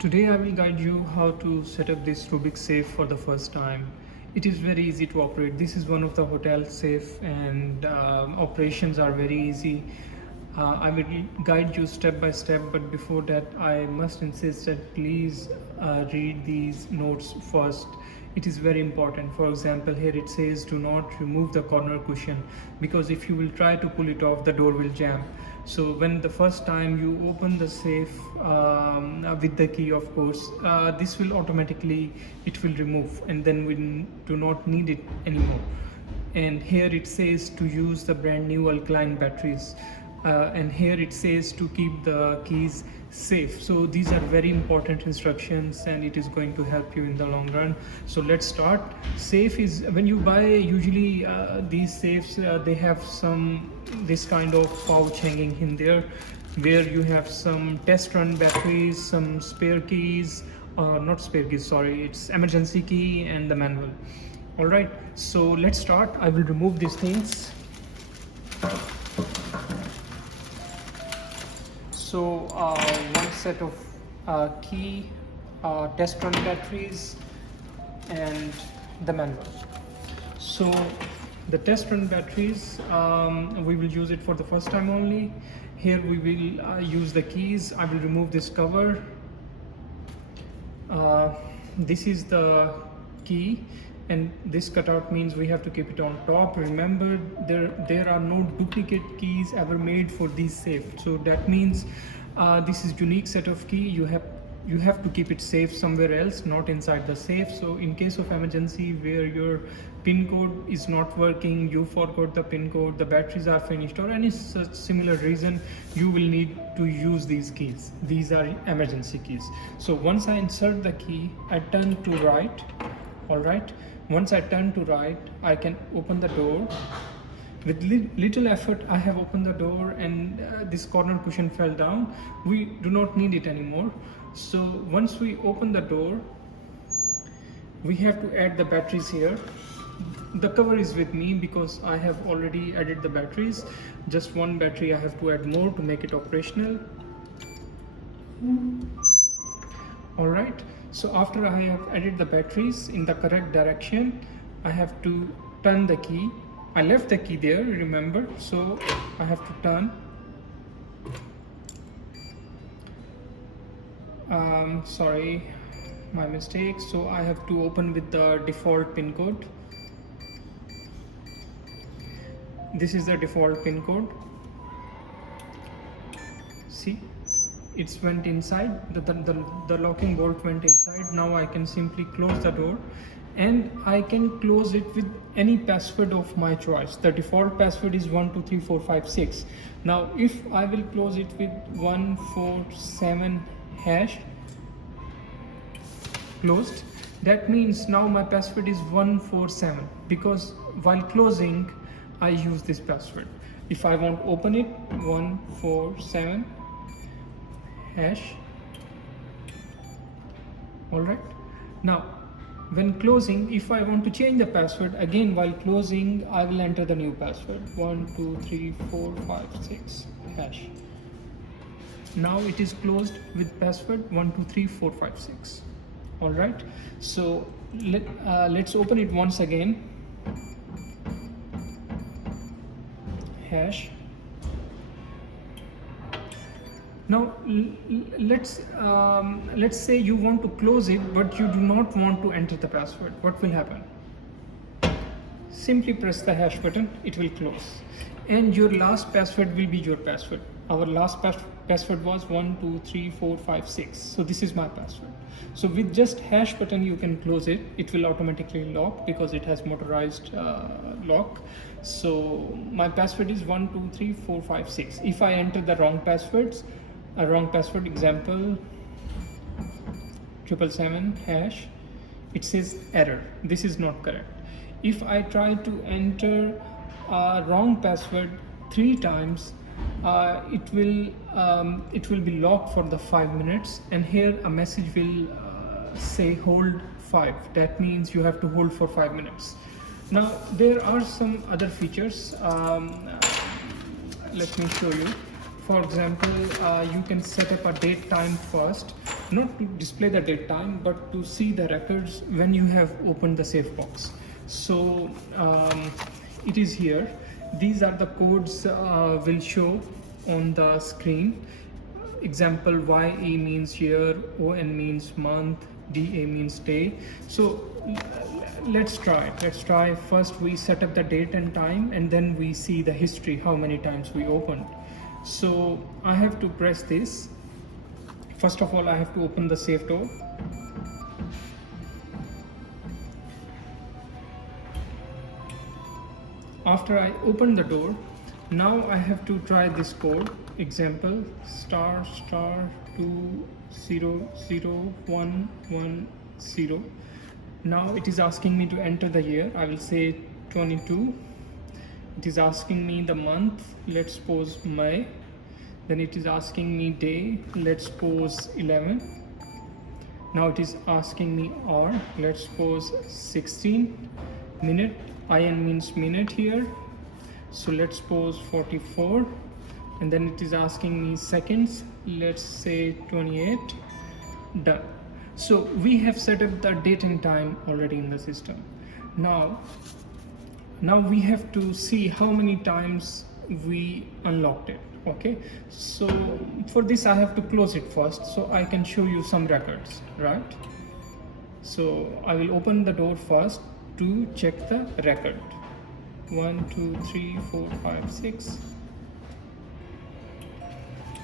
Today I will guide you how to set up this Rubik safe for the first time. It is very easy to operate. This is one of the hotel safe and operations are very easy. I will guide you step by step, but before that I must insist that please read these notes first. It is very important. For example, here it says do not remove the corner cushion, because if you will try to pull it off, the door will jam. So when the first time you open the safe with the key, of course, this will automatically, it will remove, and then we do not need it anymore. And here it says to use the brand new alkaline batteries, and here it says to keep the keys safe. So these are very important instructions and it is going to help you in the long run. So let's start. Safe is, when you buy usually these safes, they have some this kind of pouch hanging in there where you have some test run batteries, some spare keys, not spare keys, sorry, it's emergency key and the manual. All right, so let's start. I will remove these things. So one set of key, test run batteries and the manual. So the test run batteries, we will use it for the first time only. Here we will use the keys. I will remove this cover. This is the key, and this cutout means we have to keep it on top. Remember, there are no duplicate keys ever made for these safe. So that means this is unique set of key. You have to keep it safe somewhere else, not inside the safe. So in case of emergency where your pin code is not working, you forgot the pin code, the batteries are finished, or any such similar reason, you will need to use these keys. These are emergency keys. So once I insert the key, I turn to right. All right, once I turn to right, I can open the door. With little effort, I have opened the door, and this corner cushion fell down. We do not need it anymore. So once we open the door, we have to add the batteries here. The cover is with me because I have already added the batteries. Just one battery I have to add more to make it operational. All right, so after I have added the batteries in the correct direction, I have to turn the key. I left the key there, remember, so I have to turn. Sorry, my mistake. So I have to open with the default pin code. This is the default pin code. See, it's went inside, the locking bolt went inside. Now I can simply close the door, and I can close it with any password of my choice. The default password is 123456. Now if I will close it with 147#, closed, that means now my password is 147, because while closing I use this password. If I want to open it, 147#. All right, now when closing, if I want to change the password again while closing, I will enter the new password, 123456#. Now it is closed with password 123456. All right, so let's open it once again. Hash. Now let's say you want to close it, but you do not want to enter the password. What will happen? Simply press the hash button, it will close, and your last password will be your password. Our last password was 123456. So this is my password. So with just hash button you can close it. It will automatically lock because it has motorized lock. So my password is 123456. If I enter the wrong password, example 777#, it says error. This is not correct. If I try to enter a wrong password 3 times, it will be locked for the 5 minutes, and here a message will say hold 5. That means you have to hold for 5 minutes. Now there are some other features. Let me show you. For example, you can set up a date time first. not to display the date time, but to see the records when you have opened the safe box. So it is here. These are the codes will show on the screen. Example, YE means year, ON means month, DA means day. So let's try. First we set up the date and time, and then we see the history, how many times we opened. So I have to press this. First of all, I have to open the safe door. After I open the door, now I have to try this code. Example, star star 200110. Now it is asking me to enter the year. I will say 22. It is asking me the month. Let's suppose May. Then it is asking me day. Let's suppose 11. Now it is asking me hour. Let's suppose 16. Minute. IN means minute here. So let's suppose 44. And then it is asking me seconds. Let's say 28. Done. So we have set up the date and time already in the system. Now we have to see how many times we unlocked it. Okay, so for this I have to close it first so I can show you some records, right? So I will open the door first to check the record. 1 2 3 4 5 6.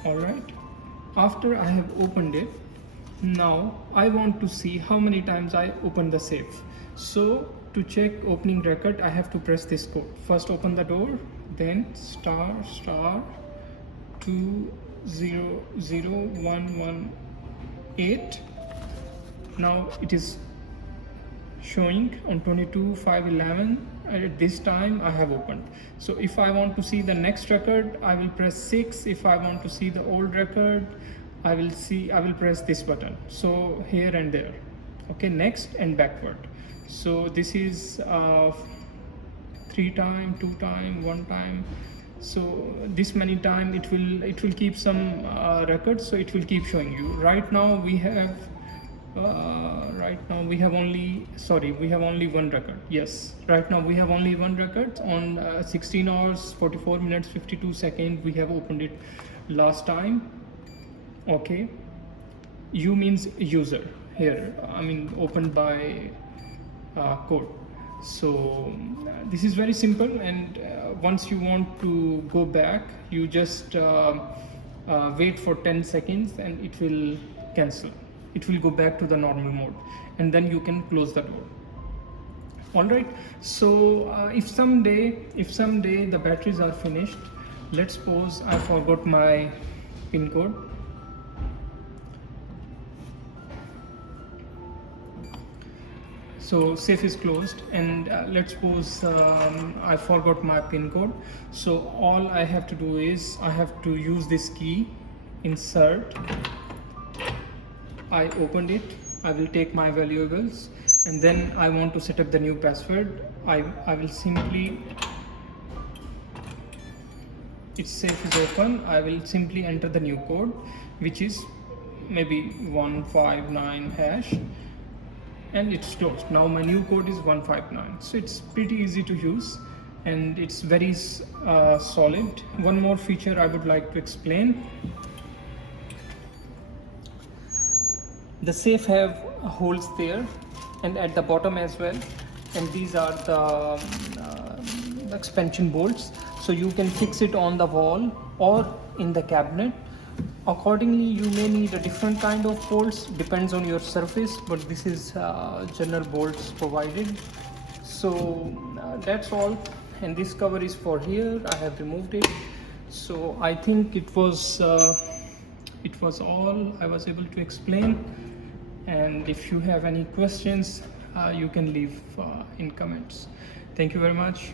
All right, after I have opened it, now I want to see how many times I opened the safe. So to check opening record, I have to press this code. First open the door, then star star 200118. Now it is showing on 22/5/11. At this time I have opened. So if I want to see the next record, I will press 6. If I want to see the old record, I will press this button. So here and there. Okay, next and backward. So this is 3 time, 2 time, 1 time. So this many time it will keep some records, so it will keep showing you. Right now we have only one record. Yes, right now we have only one record on 16 hours 44 minutes 52 seconds. We have opened it last time. Okay, U means user here, I mean opened by code. So this is very simple, and once you want to go back, you just wait for 10 seconds and it will cancel. It will go back to the normal mode, and then you can close the door. All right, so if someday the batteries are finished, let's suppose I forgot my pin code. So safe is closed, and let's suppose I forgot my pin code. So all I have to do is I have to use this key, insert. I opened it. I will take my valuables, and then I want to set up the new password. I will simply, its safe is open. I will simply enter the new code, which is maybe 159 hash. And it's closed. Now my new code is 159. So it's pretty easy to use, and it's very solid. One more feature I would like to explain. The safe have holes there and at the bottom as well, and these are the expansion bolts, so you can fix it on the wall or in the cabinet. Accordingly, you may need a different kind of bolts, depends on your surface, but this is general bolts provided. So that's all, and this cover is for here. I have removed it. So I think it was all I was able to explain, and if you have any questions, you can leave in comments. Thank you very much.